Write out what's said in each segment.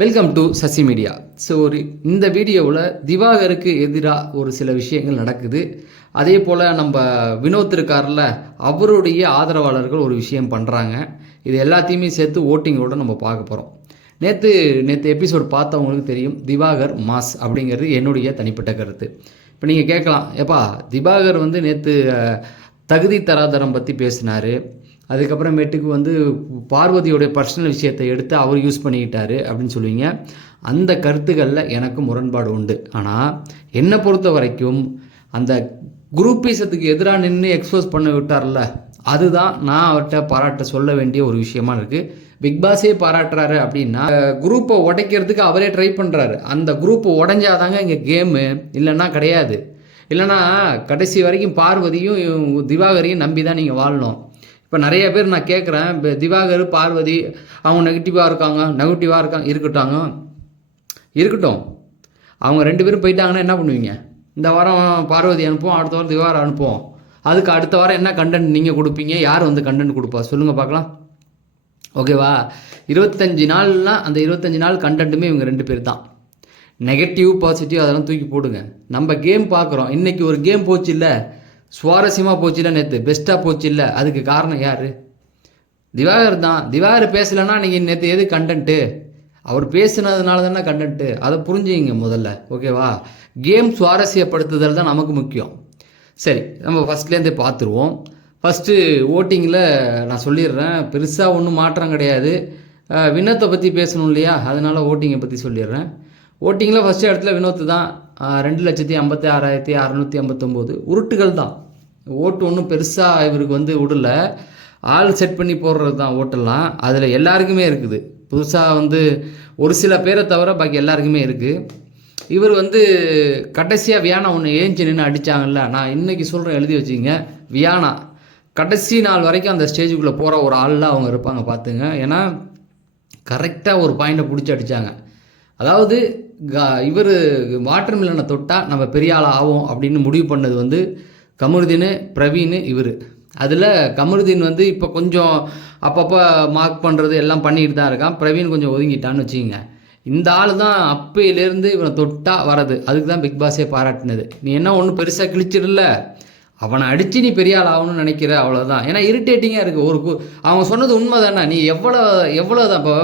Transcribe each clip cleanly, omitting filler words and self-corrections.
Welcome to Sasi Media. So இந்த வீடியோவில் திவாகருக்கு எதிராக ஒரு சில விஷயங்கள் நடக்குது. அதே போல் நம்ம வினோத் இருக்கார்ல, அவருடைய ஆதரவாளர்கள் ஒரு விஷயம் பண்ணுறாங்க. இது எல்லாத்தையுமே சேர்த்து ஓட்டிங்கோடு நம்ம பார்க்க போகிறோம். நேற்று எபிசோட் பார்த்தவங்களுக்கு தெரியும், திவாகர் மாஸ் அப்படிங்கிறது என்னுடைய தனிப்பட்ட கருத்து. இப்போ நீங்கள் கேட்கலாம், ஏப்பா திவாகர் நேற்று தகுதி தராதரம் பற்றி பேசினார், அதுக்கப்புறமேட்டுக்கு பார்வதியோடைய பர்சனல் விஷயத்தை எடுத்து அவர் யூஸ் பண்ணிக்கிட்டாரு அப்படின்னு சொல்லுவீங்க. அந்த கருத்துக்களில் எனக்கு முரண்பாடு உண்டு. ஆனால் என்னை பொறுத்த வரைக்கும் அந்த குரூப்பிசத்துக்கு எதிராக நின்று எக்ஸ்போஸ் பண்ண விட்டார்ல, அதுதான் நான் அவர்கிட்ட பாராட்ட சொல்ல வேண்டிய ஒரு விஷயமா இருக்குது. பிக் பாஸே பாராட்டுறாரு அப்படின்னா குரூப்பை உடைக்கிறதுக்கு அவரே ட்ரை பண்ணுறாரு. அந்த குரூப்பை உடைஞ்சாதாங்க இங்கே கேமு, இல்லைன்னா கிடையாது. இல்லைன்னா கடைசி வரைக்கும் பார்வதியும் திவாகரையும் நம்பி தான் நீங்கள் வாழணும். இப்போ நிறைய பேர் நான் கேட்குறேன், இப்போ திவாகர் பார்வதி அவங்க நெகட்டிவாக இருக்காங்க இருக்கட்டும். அவங்க 2 பேரும் போயிட்டாங்கன்னா என்ன பண்ணுவீங்க? இந்த வாரம் பார்வதி அனுப்புவோம், அடுத்த வாரம் திவாகர் அனுப்புவோம். அதுக்கு அடுத்த வாரம் என்ன கண்டென்ட் நீங்கள் கொடுப்பீங்க? யார் கண்டென்ட் கொடுப்பா சொல்லுங்கள் பார்க்கலாம். ஓகேவா? 25 நாள்னால் அந்த 25 நாள் கண்டென்ட்டுமே இவங்க 2 பேர் தான். நெகட்டிவ் பாசிட்டிவ் அதெல்லாம் தூக்கி போடுங்க. நம்ம கேம் பார்க்குறோம். இன்றைக்கி ஒரு கேம் போச்சு இல்லை, சுவாரஸ்யமாக போச்சு இல்லை, நேற்று பெஸ்ட்டாக போச்சு இல்லை, அதுக்கு காரணம் யார்? திவாகர் தான். திவாகர் பேசலைன்னா நீங்கள் நேற்று எது கண்டென்ட்டு? அவர் பேசுனதுனால தானே கண்டென்ட்டு. அதை புரிஞ்சுங்க முதல்ல. ஓகேவா? கேம் சுவாரஸ்யப்படுத்துதல் தான் நமக்கு முக்கியம். சரி, நம்ம ஃபஸ்ட்லேருந்தே பார்த்துருவோம். ஃபஸ்ட்டு ஓட்டிங்கில் நான் சொல்லிடுறேன், பெருசாக ஒன்றும் மாற்றம் கிடையாது. வினோத்தை பற்றி பேசணும் இல்லையா, அதனால் ஓட்டிங்கை பற்றி சொல்லிடுறேன். ஓட்டிங்கில் ஃபஸ்ட்டு இடத்துல வினோத்து தான். 2,56,659 உருட்டுகள் தான். ஓட்டு ஒன்றும் பெருசாக இவருக்கு விடல. ஆள் செட் பண்ணி போடுறது தான் ஓட்டெல்லாம். அதில் எல்லாருக்குமே இருக்குது. புதுசாக ஒரு சில பேரை தவிர பாக்கி எல்லாருக்குமே இருக்குது. இவர் கடைசியாக வியானா ஒன்று ஏஞ்சி நின்று அடித்தாங்கல்ல, நான் இன்றைக்கி சொல்கிறேன், எழுதி வச்சுங்க. வியானா கடைசி நாள் வரைக்கும் அந்த ஸ்டேஜுக்குள்ளே போகிற ஒரு ஆள்லாம் அவங்க இருப்பாங்க பார்த்துங்க. ஏன்னா கரெக்டாக ஒரு பாயிண்டை பிடிச்சி அடித்தாங்க. அதாவது இவர் வாட்டர் மில்லனை தொட்டால் நம்ம பெரிய ஆள் ஆகும் அப்படின்னு முடிவு பண்ணது கமருதீன், பிரவீன், இவர். அதில் கமருதீன் இப்போ கொஞ்சம் அப்பப்போ மார்க் பண்ணுறது எல்லாம் பண்ணிக்கிட்டு தான் இருக்கான். பிரவீன் கொஞ்சம் ஒதுங்கிட்டான்னு வச்சுக்கோங்க. இந்த ஆள் தான் அப்பையிலேருந்து இவனை தொட்டா வரது. அதுக்கு தான் பிக் பாஸே பாராட்டினது. நீ என்ன ஒன்றும் பெருசாக கிழிச்சிடல, அவனை அடித்து நீ பெரிய ஆள் ஆகணும்னு நினைக்கிற, அவ்வளோதான். ஏன்னா இரிட்டேட்டிங்காக இருக்குது. அவங்க சொன்னது உண்மை தானே. நீ எவ்வளோ தான். இப்போ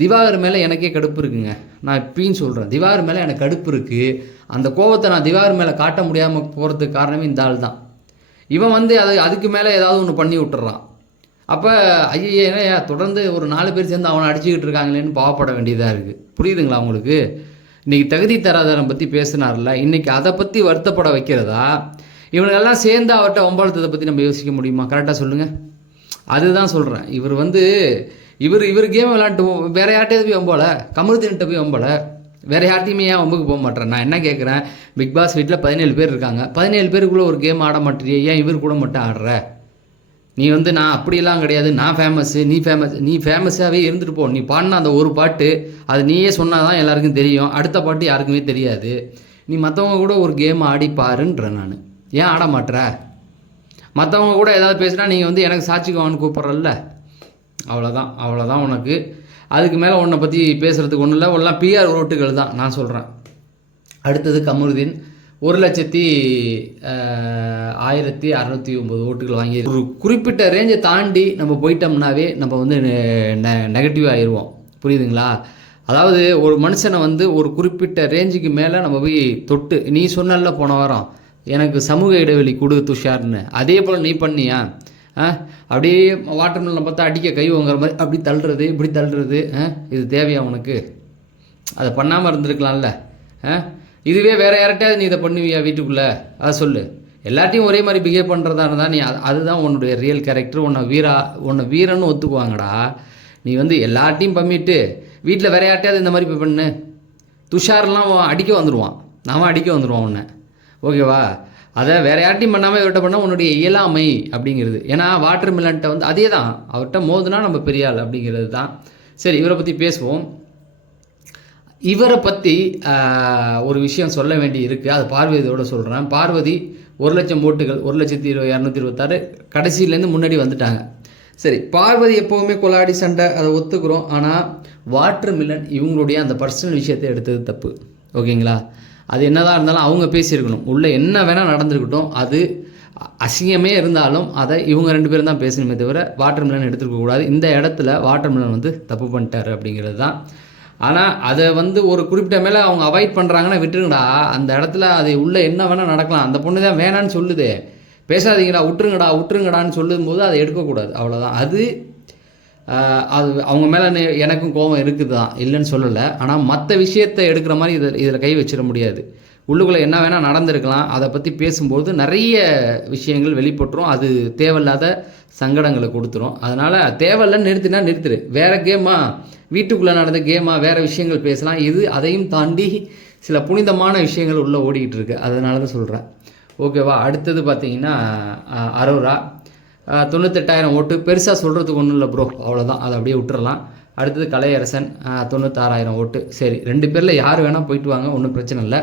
திவாகர் மேலே எனக்கே கடுப்பு இருக்குங்க. நான் இப்பயும் சொல்கிறேன், திவாகர் மேலே எனக்கு கடுப்பு இருக்குது. அந்த கோபத்தை நான் திவாகர் மேலே காட்ட முடியாமல் போகிறதுக்கு காரணமே இந்த ஆள் தான். இவன் அதுக்கு மேலே ஏதாவது ஒன்று பண்ணி விட்டுறான். அப்போ ஐயா தொடர்ந்து ஒரு 4 பேர் சேர்ந்து அவனை அடிச்சுக்கிட்டு இருக்காங்களேன்னு பாவப்பட வேண்டியதாக இருக்குது. புரியுதுங்களா உங்களுக்கு? இன்றைக்கி தகுதி தராதரம் பற்றி பேசினார்ல, இன்றைக்கி அதை பற்றி வருத்தப்பட வைக்கிறதா, இவனுங்கெல்லாம் சேர்ந்து அவர்கிட்ட ஒம்பளத்ததை பற்றி நம்ம யோசிக்க முடியுமா? கரெக்டாக சொல்லுங்கள். அதுதான் சொல்கிறேன். இவர் கேம் விளாண்டு வேறு யார்கிட்டையாவது போய் வம்போல, கமருதீன்கிட்ட போய் வம்போல, வேறு யார்ட்டையுமே ஏன் வம்புக்கு போக மாட்டேறேன்? நான் என்ன கேட்குறேன், பிக் பாஸ் வீட்டில் 17 பேர் இருக்காங்க. 17 பேருக்குள்ளே ஒரு கேம் ஆட மாட்டேறியே, ஏன் இவர் கூட மட்டும் ஆடுற? நீ நான் அப்படியெல்லாம் கிடையாது, நான் ஃபேமஸ்ஸு, நீ ஃபேமஸாகவே இருந்துட்டு போ. நீ பாடின அந்த ஒரு பாட்டு அது நீயே சொன்னால் தான் எல்லாருக்கும் தெரியும், அடுத்த பாட்டு யாருக்குமே தெரியாது. நீ மற்றவங்க கூட ஒரு கேம் ஆடி பாருன்றேன் நான். ஏன் ஆட மாட்டுற? மற்றவங்க கூட ஏதாவது பேசுனா நீங்கள் எனக்கு சாட்சிக்குவான்னு கூப்பிட்றல்ல, அவ்வளோதான் உனக்கு. அதுக்கு மேலே உன்னை பற்றி பேசுகிறதுக்கு ஒன்றும் இல்லை. எல்லாம் பிஆர் ஓட்டுகள் தான் நான் சொல்கிறேன். அடுத்தது கமருதீன் 1,06,909 ஓட்டுகள் வாங்கி ஒரு குறிப்பிட்ட ரேஞ்சை தாண்டி நம்ம போயிட்டோம்னாவே நம்ம நெகட்டிவ் ஆயிடுவோம். புரியுதுங்களா? அதாவது ஒரு மனுஷனை ஒரு குறிப்பிட்ட ரேஞ்சுக்கு மேலே நம்ம போய் தொட்டு, நீ சொன்னல போன வாரம் எனக்கு சமூக இடைவெளி கொடு துஷார்னு, அதே போல் நீ பண்ணியா? அப்படியே வாட்டர் மில்லை பார்த்தா அடிக்க கை வாங்குற மாதிரி அப்படி தள்ளுறது, இப்படி தள்ளுறது, இது தேவையா உனக்கு? அதை பண்ணாமல் இருந்திருக்கலாம்ல. இதுவே வேறு யார்கிட்டையாவது நீ இதை பண்ணுவியா வீட்டுக்குள்ளே? அதை சொல்லு. எல்லாத்தையும் ஒரே மாதிரி பிஹேவ் பண்ணுறதா இருந்தால் நீ அதுதான் உன்னுடைய ரியல் கேரக்டர். உன்னை வீரன்னு ஒத்துக்குவாங்கடா. நீ எல்லாத்தையும் பண்ணிட்டு வீட்டில் வேறு யார்கிட்டையாவது இந்த மாதிரி போய் பண்ணு. துஷார்லாம் அடிக்க வந்துடுவான் உன்னை. ஓகேவா? அதை வேறு யார்ட்டையும் பண்ணாமல் இவர்கிட்ட பண்ணால் உன்னுடைய இயலாமை அப்படிங்கிறது. ஏன்னா வாட்டர் மில்லன்ட்ட அதே தான், அவர்கிட்ட மோதுனா நம்ம பெரிய ஆள் அப்படிங்கிறது தான். சரி, இவரை பற்றி பேசுவோம். இவரை பற்றி ஒரு விஷயம் சொல்ல வேண்டி இருக்குது. அது பார்வதியோட சொல்கிறேன். பார்வதி 1,00,000 ஓட்டுகள், 1,02,226 கடைசியிலேருந்து முன்னாடி வந்துட்டாங்க. சரி, பார்வதி எப்போவுமே கொலாடி சண்டை அதை ஒத்துக்கிறோம். ஆனால் வாட்டர் மில்லன் இவங்களுடைய அந்த பர்சனல் விஷயத்தை எடுத்தது தப்பு. ஓகேங்களா? அது என்னதான் இருந்தாலும் அவங்க பேசியிருக்கணும். உள்ளே என்ன வேணால் நடந்துருக்கட்டும், அது அசிங்கமே இருந்தாலும் அதை இவங்க 2 பேரும் தான் பேசணுமே தவிர வாட்டர் மில்லன் எடுத்துருக்கக்கூடாது. இந்த இடத்துல வாட்டர் மில்லன் வந்து தப்பு பண்ணிட்டாரு அப்படிங்கிறது தான். ஆனால் அதை வந்து ஒரு குறிப்பிட்ட மேலே அவங்க அவாய்ட் பண்ணுறாங்கன்னா விட்டுருங்கடா. அந்த இடத்துல அது உள்ளே என்ன வேணால் நடக்கலாம். அந்த பொண்ணு தான் வேணான்னு சொல்லுதே, பேசாதீங்கடா, விட்டுருங்கடான்னு சொல்லும்போது அதை எடுக்கக்கூடாது. அவ்வளோதான். அது அவங்க மேலே எனக்கும் கோபம் இருக்குது தான், இல்லைன்னு சொல்லலை. ஆனால் மற்ற விஷயத்தை எடுக்கிற மாதிரி இதில் கை வச்சிட முடியாது. உள்ளுக்குள்ளே என்ன வேணால் நடந்திருக்கலாம். அதை பற்றி பேசும்போது நிறைய விஷயங்கள் வெளிப்பட்டுரும். அது தேவையில்லாத சங்கடங்களை கொடுத்துரும். அதனால் தேவையில்லைன்னு நிறுத்துரு. வேறு கேமா, வீட்டுக்குள்ளே நடந்த கேமா, வேறு விஷயங்கள் பேசலாம். இது அதையும் தாண்டி சில புனிதமான விஷயங்கள் உள்ளே ஓடிக்கிட்டு இருக்குது. அதனால தான் சொல்கிறேன். ஓகேவா? அடுத்தது பார்த்தீங்கன்னா அரோரா 98,000 ஓட்டு. பெருசாக சொல்கிறதுக்கு ஒன்றும் இல்லை ப்ரோ, அவ்வளோதான். அதை அப்படியே விட்டுறலாம். அடுத்தது கலையரசன் 96,000 ஓட்டு. சரி, 2 பேரில் யார் வேணால் போயிட்டு வாங்க, ஒன்றும் பிரச்சனை இல்லை.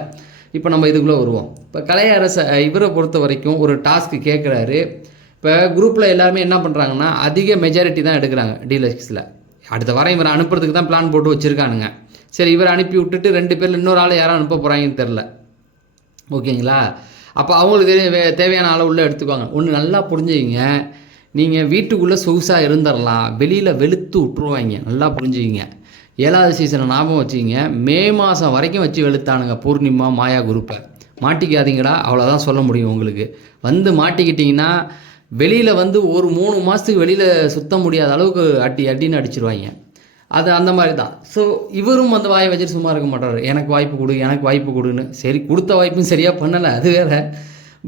இப்போ நம்ம இதுக்குள்ளே வருவோம். இப்போ இவரை பொறுத்த வரைக்கும் ஒரு டாஸ்க்கு கேட்குறாரு. இப்போ குரூப்பில் எல்லாருமே என்ன பண்ணுறாங்கன்னா அதிக மெஜாரிட்டி தான் எடுக்கிறாங்க டீலக்ஸில். அடுத்த வாரம் இவரை அனுப்புறதுக்கு தான் பிளான் போட்டு வச்சுருக்கானுங்க. சரி, இவரை அனுப்பி விட்டுட்டு 2 பேரில் இன்னொரு ஆளை யாரும் அனுப்ப போகிறாங்கன்னு தெரில. ஓகேங்களா? அப்போ அவங்களுக்கு தேவையான ஆளை உள்ளே எடுத்துக்குவாங்க. ஒன்று நல்லா புரிஞ்சுக்கிங்க, நீங்கள் வீட்டுக்குள்ளே சொகுசாக இருந்துடலாம், வெளியில் வெளுத்து விட்ருவாங்க. நல்லா புரிஞ்சுக்கிங்க. 7வது சீசனை ஞாபகம் வச்சுக்கிங்க. மே மாதம் வரைக்கும் வச்சு வெளுத்தானுங்க பூர்ணிமா மாயா குரூப்பை. மாட்டிக்காதீங்கடா, அவ்வளோதான் சொல்ல முடியும் உங்களுக்கு. வந்து மாட்டிக்கிட்டிங்கன்னா வெளியில் வந்து ஒரு 3 மாதத்துக்கு வெளியில் சுத்த முடியாத அளவுக்கு அடின்னு அடிச்சிருவாங்க. அது அந்த மாதிரி தான். ஸோ இவரும் அந்த வாயை வச்சுட்டு சும்மா இருக்க மாட்டார். எனக்கு வாய்ப்பு கொடுன்னு. சரி, கொடுத்த வாய்ப்பும் சரியாக பண்ணலை, அது வேறு.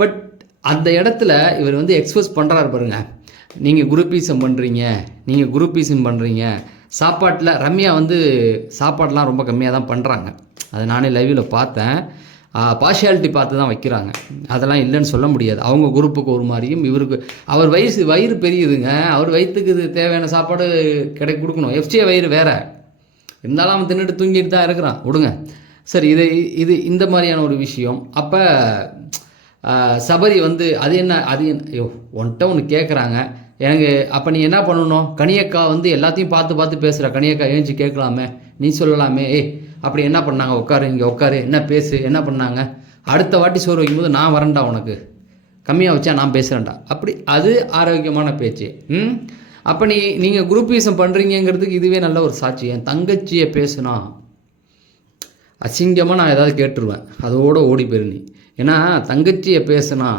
பட் அந்த இடத்துல இவர் வந்து எக்ஸ்போஸ் பண்ணுறாரு பாருங்க. நீங்கள் குரூப்பீசம் பண்ணுறீங்க. சாப்பாட்டில் ரம்யா வந்து சாப்பாடெலாம் ரொம்ப கம்மியாக தான் பண்ணுறாங்க. அதை நானே லைவில் பார்த்தேன். பார்ஷியாலிட்டி பார்த்து தான் வைக்கிறாங்க. அதெல்லாம் இல்லைன்னு சொல்ல முடியாது. அவங்க குரூப்புக்கு ஒரு மாதிரியும் இவருக்கு அவர் வயிறு பெரியதுங்க. அவர் வயிற்றுக்கு இது தேவையான சாப்பாடு கொடுக்கணும். எஃப்சிஏ வயிறு வேறு இருந்தாலும் அவன் தின்னுட்டு தூங்கிட்டு தான் இருக்கிறான். விடுங்க. சரி, இது இந்த மாதிரியான ஒரு விஷயம். அப்போ சபரி வந்து அது என்ன ஐயோ ஒன்ட்ட ஒன்று கேட்குறாங்க எனக்கு. அப்போ நீ என்ன பண்ணணும்? கனியக்கா வந்து எல்லாத்தையும் பார்த்து பேசுகிற கனியக்கா ஏஞ்சி கேட்கலாமே, நீ சொல்லலாமே. அப்படி என்ன பண்ணாங்க? இங்கே உட்காரு, என்ன பேசு, என்ன பண்ணாங்க? அடுத்த வாட்டி சோறு வைக்கும்போது நான் வரேன்டா, உனக்கு கம்மியாக வச்சா நான் பேசுகிறேன்டா. அப்படி அது ஆரோக்கியமான பேச்சு. அப்போ நீங்கள் குரூப்பீசம் பண்ணுறீங்கிறதுக்கு இதுவே நல்ல ஒரு சாட்சி. என் தங்கச்சியை பேசுனா அசிங்கமாக நான் ஏதாவது கேட்டுருவேன், அதோடு ஓடி போயிரு நீ. ஏன்னா தங்கச்சியை பேசுனா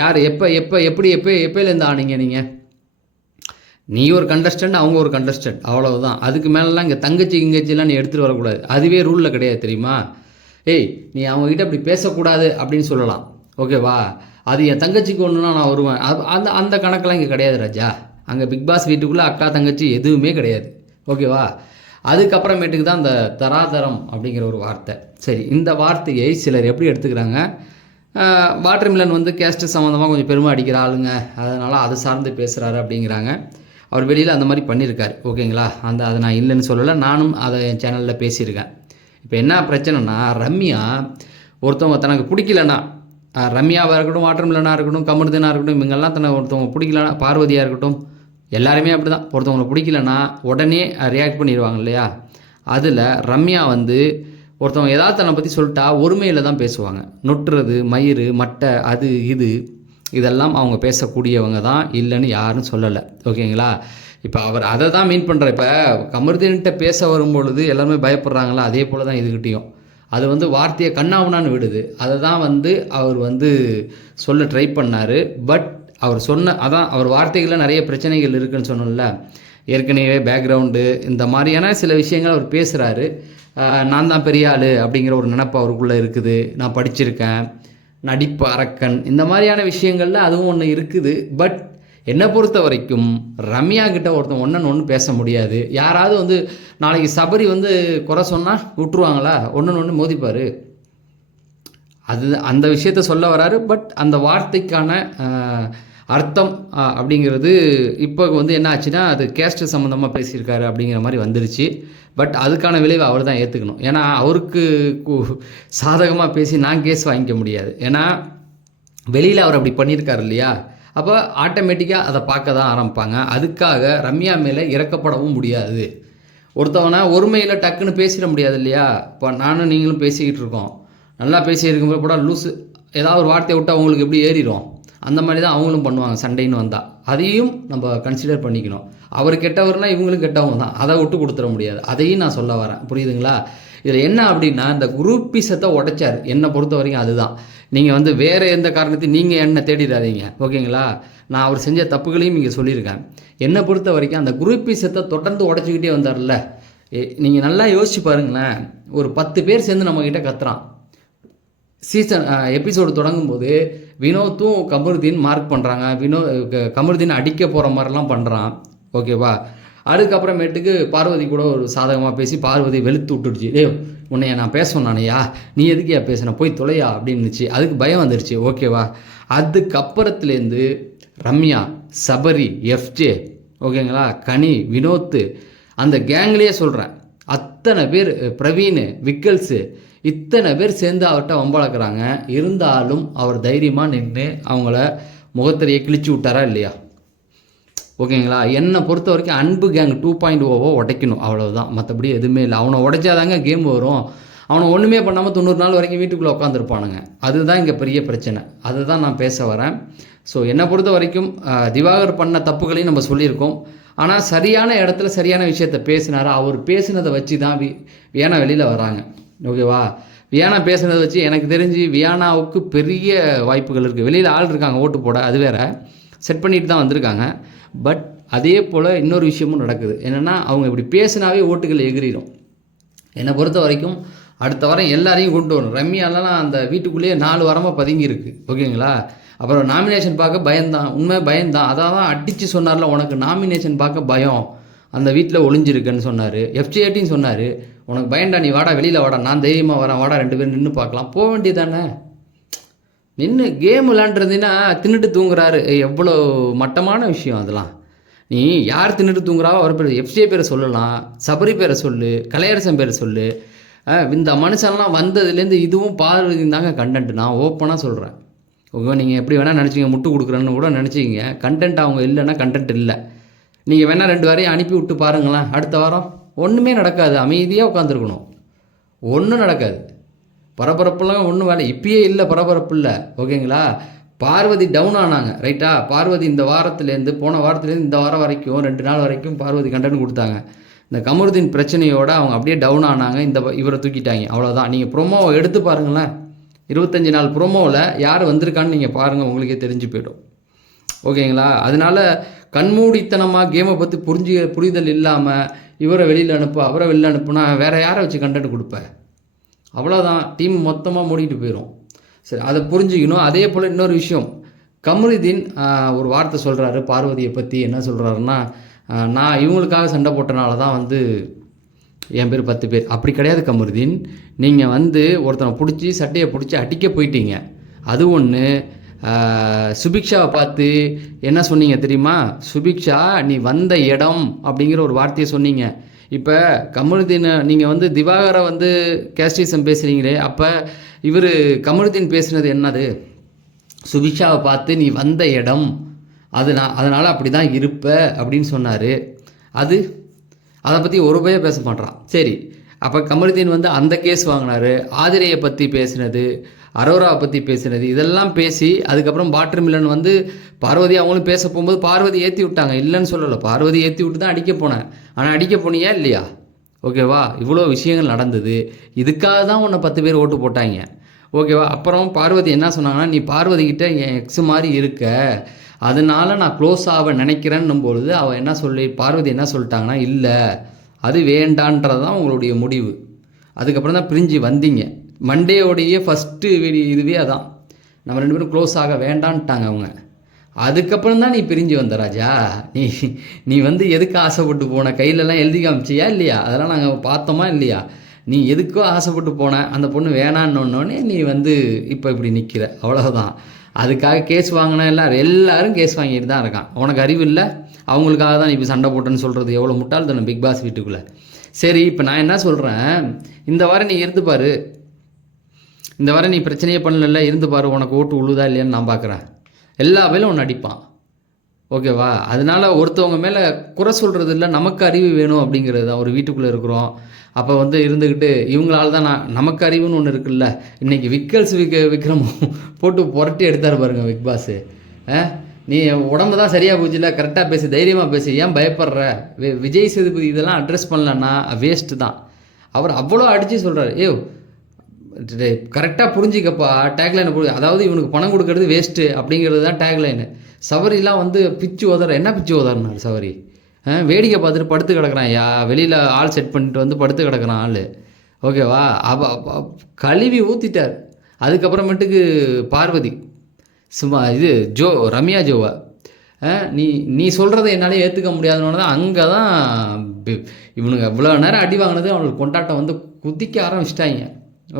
யார் எப்போலேருந்து ஆனீங்க நீங்கள்? நீ ஒரு கண்டஸ்டன்ட், அவங்க ஒரு கண்டஸ்டன்ட், அவ்வளவுதான். அதுக்கு மேலெலாம் இங்கே தங்கச்சிலாம் நீ எடுத்துகிட்டு வரக்கூடாது. அதுவே ரூலில் கிடையாது, தெரியுமா? நீ அவங்ககிட்ட அப்படி பேசக்கூடாது அப்படின்னு சொல்லலாம். ஓகேவா? அது என் தங்கச்சிக்கு ஒன்றுனா நான் வருவேன். அந்த கணக்கெல்லாம் இங்கே கிடையாது ராஜா. அங்கே பிக் பாஸ் வீட்டுக்குள்ளே அக்கா தங்கச்சி எதுவுமே கிடையாது. ஓகேவா? அதுக்கப்புறமேட்டுக்கு தான் அந்த தராதரம் அப்படிங்கிற ஒரு வார்த்தை. சரி, இந்த வார்த்தையை சிலர் எப்படி எடுத்துக்கிறாங்க? வாட்டர் மில்லன் வந்து கேஸ்ட் சம்மந்தமாக கொஞ்சம் பெருமை அடிக்கிற ஆளுங்க, அதனால் அதை சார்ந்து பேசுகிறாரு அப்படிங்கிறாங்க. அவர் வெளியில் அந்த மாதிரி பண்ணியிருக்காரு. ஓகேங்களா? அதை நான் இல்லைன்னு சொல்லலை, நானும் அதை என் சேனலில் பேசியிருக்கேன். இப்போ என்ன பிரச்சனைனா, ரம்யா ஒருத்தவங்க தனக்கு பிடிக்கலன்னா, ரம்யாவாக இருக்கட்டும், வாட்டர் மில்லனாக இருக்கட்டும், கமருதனாக இருக்கட்டும், இவங்கெல்லாம் தனக்கு ஒருத்தவங்க பிடிக்கலன்னா, பார்வதியாக இருக்கட்டும், எல்லாருமே அப்படி தான். ஒருத்தவங்களை பிடிக்கலன்னா உடனே ரியாக்ட் பண்ணிடுவாங்க இல்லையா? அதில் ரம்யா வந்து ஒருத்தவங்க ஏதாவது தன்னை பற்றி சொல்லிட்டா ஒருமையில் தான் பேசுவாங்க. நொட்டுறது, மயிறு, மட்டை, அது இதெல்லாம் அவங்க பேசக்கூடியவங்க தான், இல்லைன்னு யாரும் சொல்லலை. ஓகேங்களா? இப்போ அவர் அதை தான் மீன் பண்ணுறார். இப்போ கமருதீன்கிட்ட பேச வரும்பொழுது எல்லாருமே பயப்படுறாங்களா, அதே போல் தான் இதுகிட்டையும். அது வந்து வார்த்தையை கண்ணாவுனான்னு விடுது. அதை தான் வந்து அவர் வந்து சொல்ல ட்ரை பண்ணார். பட் அவர் அதான் அவர் வார்த்தைகளில் நிறைய பிரச்சனைகள் இருக்குதுன்னு சொன்னோம்ல. ஏற்கனவே பேக்ரவுண்டு இந்த மாதிரியான சில விஷயங்கள் அவர் பேசுகிறாரு. நான் தான் பெரிய ஆள் அப்படிங்கிற ஒரு நினப்பு அவருக்குள்ளே இருக்குது. நான் படிச்சிருக்கேன், நடிப்பு அரக்கன், இந்த மாதிரியான விஷயங்களில் அதுவும் ஒன்று இருக்குது. பட் என்னை பொறுத்த வரைக்கும் ரம்யா கிட்ட ஒருத்தன் ஒன்று பேச முடியாது. யாராவது வந்து நாளைக்கு சபரி வந்து குறை சொன்னால் விட்டுருவாங்களா? ஒன்று மோதிப்பார். அந்த விஷயத்த சொல்ல வராரு. பட் அந்த வார்த்தைக்கான அர்த்தம் அப்படிங்கிறது இப்போ வந்து என்ன ஆச்சுன்னா, அது கேஸ்ட் சம்மந்தமாக பேசியிருக்காரு அப்படிங்கிற மாதிரி வந்துருச்சு. பட் அதுக்கான விளைவை அவர் தான் ஏற்றுக்கணும். ஏன்னா அவருக்கு சாதகமாக பேசி நான் கேஸ் வாங்கிக்க முடியாது. ஏன்னா வெளியில் அவர் அப்படி பண்ணியிருக்காரு இல்லையா? அப்போ ஆட்டோமேட்டிக்காக அதை பார்க்க தான் ஆரம்பிப்பாங்க. அதுக்காக ரம்யா மேலே இறக்கப்படவும் முடியாது. ஒருத்தவனை ஒருமையில் டக்குன்னு பேசிட முடியாது இல்லையா? இப்போ நானும் நீங்களும் பேசிக்கிட்டு இருக்கோம், நல்லா பேசியிருக்கும்போது கூட லூஸு ஏதாவது ஒரு வார்த்தையை விட்டு அவங்களுக்கு எப்படி ஏறிடும், அந்த மாதிரி தான் அவங்களும் பண்ணுவாங்க சண்டைன்னு வந்தால். அதையும் நம்ம கன்சிடர் பண்ணிக்கணும். அவர் கெட்டவர்னா இவங்களும் கெட்டவங்க தான், அதை விட்டு கொடுத்துட முடியாது. அதையும் நான் சொல்ல வரேன், புரியுதுங்களா? இதில் என்ன அப்படின்னா, இந்த குரூப்பிசத்தை உடைச்சார் என்னை பொறுத்த வரைக்கும். அதுதான் நீங்கள் வந்து வேறு எந்த காரணத்தையும் நீங்கள் என்னை தேடிடாதீங்க, ஓகேங்களா? நான் அவர் செஞ்ச தப்புகளையும் இங்கே சொல்லியிருக்கேன். என்னை பொறுத்த வரைக்கும் அந்த குரூப்பிசத்தை தொடர்ந்து உடச்சிக்கிட்டே வந்தார்ல, நீங்கள் நல்லா யோசிச்சு பாருங்களேன். ஒரு 10 பேர் சேர்ந்து நம்மக்கிட்ட கத்துறான். எபிசோடு தொடங்கும் போது வினோத்தும் கமருதீன் மார்க் பண்ணுறாங்க. கமருதீன் அடிக்க போகிற மாதிரிலாம் பண்ணுறான், ஓகேவா? அதுக்கப்புறமேட்டுக்கு பார்வதி கூட ஒரு சாதகமாக பேசி பார்வதி வெளுத்து விட்டுடுச்சு. உன்னைய நான் பேசணும் நானையா, நீ எதுக்கு பேசின, போய் தொலையா அப்படின்னுச்சு. அதுக்கு பயம் வந்துடுச்சு, ஓகேவா? அதுக்கப்புறத்துலேருந்து ரம்யா, சபரி, எஃப்ஜே, ஓகேங்களா, கனி, வினோத்து, அந்த கேங்லேயே சொல்கிறேன், அத்தனை பேர், பிரவீன், விக்கல்ஸு, இத்தனை பேர் சேர்ந்து அவர்கிட்ட வம்பளக்குறாங்க. இருந்தாலும் அவர் தைரியமாக நின்று அவங்கள முகத்திரையை கிழிச்சு விட்டாரா இல்லையா? ஓகேங்களா? என்னை பொறுத்த வரைக்கும் அன்பு கேங் 2.0 உடைக்கணும், அவ்வளோதான். மற்றபடி எதுவுமே இல்லை. அவனை உடைச்சாதாங்க கேம் வரும். அவனை ஒன்றுமே பண்ணாமல் 90 நாள் வரைக்கும் வீட்டுக்குள்ளே உட்காந்துருப்பானுங்க. அதுதான் இங்கே பெரிய பிரச்சனை. அதுதான் நான் பேச வரேன். ஸோ என்னை பொறுத்த வரைக்கும் திவாகர் பண்ண தப்புகளையும் நம்ம சொல்லியிருக்கோம். ஆனால் சரியான இடத்துல சரியான விஷயத்த பேசினார். அவர் பேசினதை வச்சு தான் வியானா வெளியில் வராங்க, ஓகேவா? வியானா பேசுனதை வச்சு எனக்கு தெரிஞ்சு வியானாவுக்கு பெரிய வாய்ப்புகள் இருக்குது. வெளியில் ஆள் இருக்காங்க ஓட்டு போட, அது வேற செட் பண்ணிட்டு தான் வந்திருக்காங்க. பட் அதே போல் இன்னொரு விஷயமும் நடக்குது. என்னென்னா, அவங்க இப்படி பேசினாவே ஓட்டுகள் எகிரிடும். என்னை பொறுத்த வரைக்கும் அடுத்த வாரம் எல்லாரையும் கொண்டு வரணும். ரம்யாலாம் அந்த வீட்டுக்குள்ளேயே 4 வாரமாக பதுங்கி இருக்குது, ஓகேங்களா? அப்புறம் நாமினேஷன் பார்க்க பயந்தான், உண்மை பயந்தான். அதான் அடித்து சொன்னார்ல, உனக்கு நாமினேஷன் பார்க்க பயம், அந்த வீட்டில் ஒளிஞ்சிருக்குன்னு சொன்னார். எஃப்ஜேட்டின்னு சொன்னார், உனக்கு பயண்டா, நீ வாடா, வெளியில் வாடா, நான் தைரியமாக வரேன், வாடா, 2 பேரும் நின்று பார்க்கலாம். போக வேண்டியதானே? நின்று கேம் விளாண்டுருந்தீங்கன்னா தின்னுட்டு தூங்குறாரு. எவ்வளோ மட்டமான விஷயம் அதெல்லாம். நீ யார் தின்னுட்டு தூங்குறாவோ அவர் பேர், எஃப்ஜே பேரை சொல்லலாம், சபரி பேரை சொல்லு, கலையரசன் பேரை சொல்லு. இந்த மனுஷன்லாம் வந்ததுலேருந்து இதுவும் பார்வதி தாங்க கண்டென்ட். நான் ஓப்பனாக சொல்கிறேன், ஓகே? நீங்கள் எப்படி வேணால் நினச்சிங்க, முட்டு கொடுக்குறேன்னு கூட நினச்சிக்கிங்க. கண்டென்ட் அவங்க இல்லைன்னா கண்டென்ட் இல்லை. நீங்கள் வேணால் 2 வாரையும் அனுப்பி விட்டு பாருங்களேன். அடுத்த வாரம் ஒன்றுமே நடக்காது, அமைதியாக உட்காந்துருக்கணும், ஒன்றும் நடக்காது. பரபரப்புலாம் ஒன்றும் வேலை இப்பயே இல்லை, பரபரப்பு இல்லை, ஓகேங்களா? பார்வதி டவுன் ஆனாங்க, ரைட்டா? பார்வதி இந்த வாரத்துலேருந்து போன வாரத்துலேருந்து இந்த வாரம் வரைக்கும் 2 நாள் வரைக்கும் பார்வதி கண்டென்ட் கொடுத்தாங்க. இந்த கமருதீன் பிரச்சனையோடு அவங்க அப்படியே டவுன் ஆனாங்க. இவரை தூக்கிட்டாங்க, அவ்வளோதான். நீங்கள் ப்ரோமோவை எடுத்து பாருங்களேன். 25 நாள் ப்ரோமோவில் யார் வந்திருக்கான்னு நீங்கள் பாருங்கள், உங்களுக்கே தெரிஞ்சு போய்டும், ஓகேங்களா? அதனால கண்மூடித்தனமாக கேமை பற்றி புரிதல் இல்லாமல் இவரை வெளியில் அனுப்பு, அவரை வெளியில் அனுப்புனா வேறு யாரை வச்சு கண்டென்ட் கொடுப்பேன்? அவ்வளோதான், டீம் மொத்தமாக மூடிட்டு போயிடும். சரி, அதை புரிஞ்சுக்கணும். அதே போல் இன்னொரு விஷயம், கமருதீன் ஒரு வார்த்தை சொல்கிறாரு பார்வதியை பற்றி. என்ன சொல்கிறாருன்னா, நான் இவங்களுக்காக சண்டை போட்டனால தான் என் பேர் 10 பேர். அப்படி கிடையாது கமருதீன். நீங்கள் ஒருத்தனை பிடிச்சி சட்டையை பிடிச்சி அடிக்க போயிட்டீங்க, அது ஒன்று. சுபிக்ஷாவை பார்த்து என்ன சொன்னீங்க தெரியுமா? சுபிக்ஷா நீ வந்த இடம் அப்படிங்கிற ஒரு வார்த்தையை சொன்னீங்க. இப்போ கமருதீன் நீங்கள் திவாகரை கேஸ்டிசம் பேசுகிறீங்களே, அப்போ இவர் கமருதீன் பேசுனது என்னது? சுபிக்ஷாவை பார்த்து நீ வந்த இடம் அதனால் அப்படி தான் இருப்ப அப்படின்னு சொன்னார். அதை பற்றி ஒரு ரூபாயே பேச மாட்டான். சரி, அப்போ கமருதீன் அந்த கேஸ் வாங்கினார். ஆதிரையை பற்றி பேசினது, அரோராவை பற்றி பேசினது, இதெல்லாம் பேசி அதுக்கப்புறம் பாட்டர் மில்லன் பார்வதி அவங்களும் பேச போகும்போது பார்வதி ஏற்றி விட்டாங்க, இல்லைன்னு சொல்லலை. பார்வதி ஏற்றி விட்டு தான் அடிக்க போனேன். ஆனால் அடிக்க போனியா இல்லையா? ஓகேவா? இவ்வளோ விஷயங்கள் நடந்தது. இதுக்காக தான் உன்னை 10 பேர் ஓட்டு போட்டாங்க, ஓகேவா? அப்புறம் பார்வதி என்ன சொன்னாங்கன்னா, நீ பார்வதிக்கிட்ட என் எக்ஸ் மாதிரி இருக்க, அதனால் நான் க்ளோஸ் ஆக நினைக்கிறேன்னும் பொழுது பார்வதி என்ன சொல்லிட்டாங்கன்னா, இல்லை அது வேண்டான்றது தான் உங்களுடைய முடிவு. அதுக்கப்புறம் தான் பிரிஞ்சு வந்தீங்க. மண்டேயோடைய ஃபஸ்ட்டு இதுவே அதான், நம்ம 2 பேரும் க்ளோஸ் ஆக வேண்டான்ட்டாங்க அவங்க. அதுக்கப்புறம் தான் நீ பிரிஞ்சு வந்த ராஜா. நீ எதுக்கு ஆசைப்பட்டு போன? கையிலலாம் எழுதி காமிச்சியா இல்லையா? அதெல்லாம் நாங்கள் பார்த்தோமா இல்லையா? நீ எதுக்கோ ஆசைப்பட்டு போன, அந்த பொண்ணு வேணான்னொன்னே நீ இப்போ இப்படி நிற்கிற, அவ்வளோதான். அதுக்காக கேஸ் வாங்கினா எல்லாரும் கேஸ் வாங்கிட்டு தான் இருக்கான். உனக்கு அறிவு இல்லை, அவங்களுக்காக தான் நீ இப்போ சண்டை போட்டேன்னு சொல்கிறது எவ்வளோ முட்டாள்தனம் பிக் பாஸ் வீட்டுக்குள்ளே. சரி, இப்போ நான் என்ன சொல்கிறேன், இந்த வாரம் நீ இருந்து பாரு, இந்த வாரம் நீ பிரச்சனையே பண்ணல, இருந்து பாரு, உனக்கு ஓட்டு உழுதா இல்லையான்னு நான் பார்க்குறேன். எல்லா வேலையும் ஒன்று அடிப்பான். ஓகேவா? அதனால ஒருத்தவங்க மேலே குறை சொல்கிறது இல்லை, நமக்கு அறிவு வேணும் அப்படிங்கிறது தான். ஒரு வீட்டுக்குள்ளே இருக்கிறோம், அப்போ வந்து இருந்துக்கிட்டு இவங்களால தான் நமக்கு அறிவுன்னு ஒன்று இருக்குல்ல. இன்றைக்கி விக்ரமும் போட்டு புரட்டி எடுத்தார் பாருங்க பிக் பாஸு. நீ உடம்பு தான் சரியாக போச்சுல, கரெக்டாக பேசு, தைரியமாக பேசு, ஏன் பயப்படுற? விஜய் சேதுபதி இதெல்லாம் அட்ரஸ் பண்ணலன்னா வேஸ்ட்டு தான். அவர் அவ்வளோ அடித்து சொல்கிறார், கரெக்டாக புரிஞ்சிக்கப்பா டேக்லைனை அதாவது இவனுக்கு பணம் கொடுக்கறது வேஸ்ட்டு அப்படிங்கிறது தான் டேக்லைனு. சவரிலாம் வந்து பிச்சு உதற, என்ன பிச்சு உதறினார் சவரி? வேடிக்கை பார்த்துட்டு படுத்து கிடக்குறான், வெளியில் ஆள் செட் பண்ணிட்டு வந்து படுத்து கிடக்குறான் ஆள். ஓகேவா? கழுவி ஊற்றிட்டார். அதுக்கப்புறமேட்டுக்கு பார்வதி சும்மா ரம்யா ஜோவா நீ சொல்கிறத என்னால் ஏற்றுக்க முடியாதுன்னு தான் அங்கே தான் இவனுங்க இவ்வளோ நேரம் அடி வாங்கினது அவனுக்கு கொண்டாட்டம் வந்து குதிக்க ஆரம்பிச்சிட்டாங்க.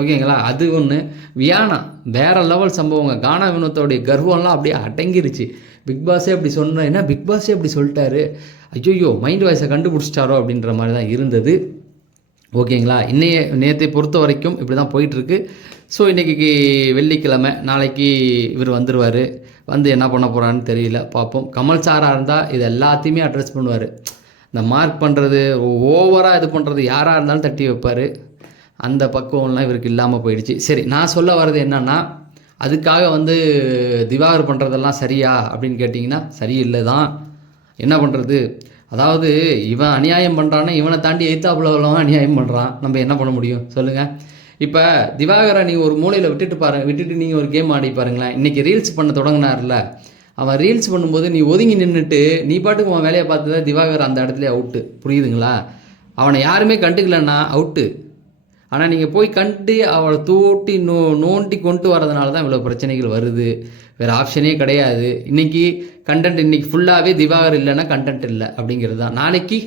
ஓகேங்களா? அது ஒன்று. வியானா வேறு லெவல் சம்பவங்க. கானா வினோத்தோடைய கர்வம்லாம் அப்படியே அடங்கிருச்சு. பிக் பாஸே அப்படி சொன்ன, என்ன பிக் பாஸே அப்படி சொல்லிட்டாரு, ஐயோ மைண்ட் வாய்ஸை கண்டுபிடிச்சிட்டாரோ அப்படின்ற மாதிரி தான் இருந்தது. ஓகேங்களா? நேற்றை பொறுத்த வரைக்கும் இப்படி தான் போயிட்டுருக்கு. ஸோ இன்றைக்கி வெள்ளிக்கிழமை, நாளைக்கு இவர் வந்துடுவார். வந்து என்ன பண்ண போகிறான்னு தெரியல, பார்ப்போம். கமல் சாராக இருந்தால் இது எல்லாத்தையுமே அட்ரஸ் பண்ணுவார். இந்த மார்க் பண்ணுறது, ஓவராக இது பண்ணுறது, யாராக இருந்தாலும் தட்டி வைப்பார். அந்த பக்குவம்லாம் இவருக்கு இல்லாமல் போயிடுச்சு. சரி, நான் சொல்ல வர்றது என்னென்னா, அதுக்காக வந்து திவாகர் பண்ணுறதெல்லாம் சரியா அப்படின்னு கேட்டிங்கன்னா சரியில்லை தான். என்ன பண்ணுறது? அதாவது இவன் அநியாயம் பண்ணுறான்னா இவனை தாண்டி எய்த்தாப்புல உள்ளவன் அநியாயம் பண்ணுறான். நம்ம என்ன பண்ண முடியும் சொல்லுங்கள்? இப்போ திவாகரை நீங்கள் ஒரு மூலையில் விட்டுட்டு நீங்கள் ஒரு கேம் ஆடி பாருங்களேன். இன்றைக்கி ரீல்ஸ் பண்ண தொடங்கினார்ல, அவன் ரீல்ஸ் பண்ணும்போது நீ ஒதுங்கி நின்றுட்டு நீ பாட்டுக்கு அவன் வேலையை பார்த்து தான் திவாகர் அந்த இடத்துல அவுட்டு. புரியுதுங்களா? அவனை யாருமே கண்டுக்கலன்னா அவுட்டு. ஆனால் நீங்கள் போய் கண்டு அவளை தூட்டி நோண்டி கொண்டு வரதுனால தான் இவ்வளோ பிரச்சனைகள் வருது. வேறு ஆப்ஷனே கிடையாது. இன்றைக்கி கண்டென்ட் இன்றைக்கி ஃபுல்லாகவே திவாகர் இல்லைன்னா கண்டென்ட் இல்லை அப்படிங்கிறது தான். நாளைக்கு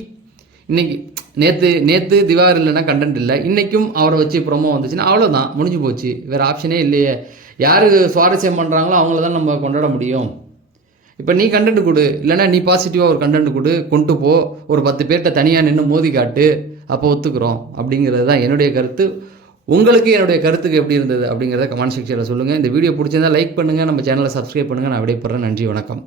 நேற்று திவாகர் இல்லைன்னா கண்டென்ட் இல்லை, இன்றைக்கும் அவரை வச்சு ப்ரொமோ வந்துச்சுன்னா அவ்வளோதான், முடிஞ்சு போச்சு. வேறு ஆப்ஷனே இல்லையே. யார் சுவாரஸ்யம் பண்ணுறாங்களோ அவங்கள தான் நம்ம கொண்டாட முடியும். இப்போ நீ கண்டென்ட் கொடு, இல்லைன்னா நீ பாசிட்டிவாக ஒரு கண்டென்ட் கொண்டு போ, ஒரு 10 பேர்கிட்ட தனியாக நின்று மோதி காட்டு, அப்போ ஒத்துக்கிறோம் அப்படிங்கிறது தான் என்னுடைய கருத்து. உங்களுக்கு என்னுடைய கருத்துக்கு எப்படி இருந்தது அப்படிங்கிறத கமெண்ட் செக்ஷனில் சொல்லுங்கள். இந்த வீடியோ பிடிச்சிருந்தால் லைக் பண்ணுங்கள், நம்ம சேனலை சப்ஸ்கிரைப் பண்ணுங்கள். நான் விடைபெறேன். நன்றி, வணக்கம்.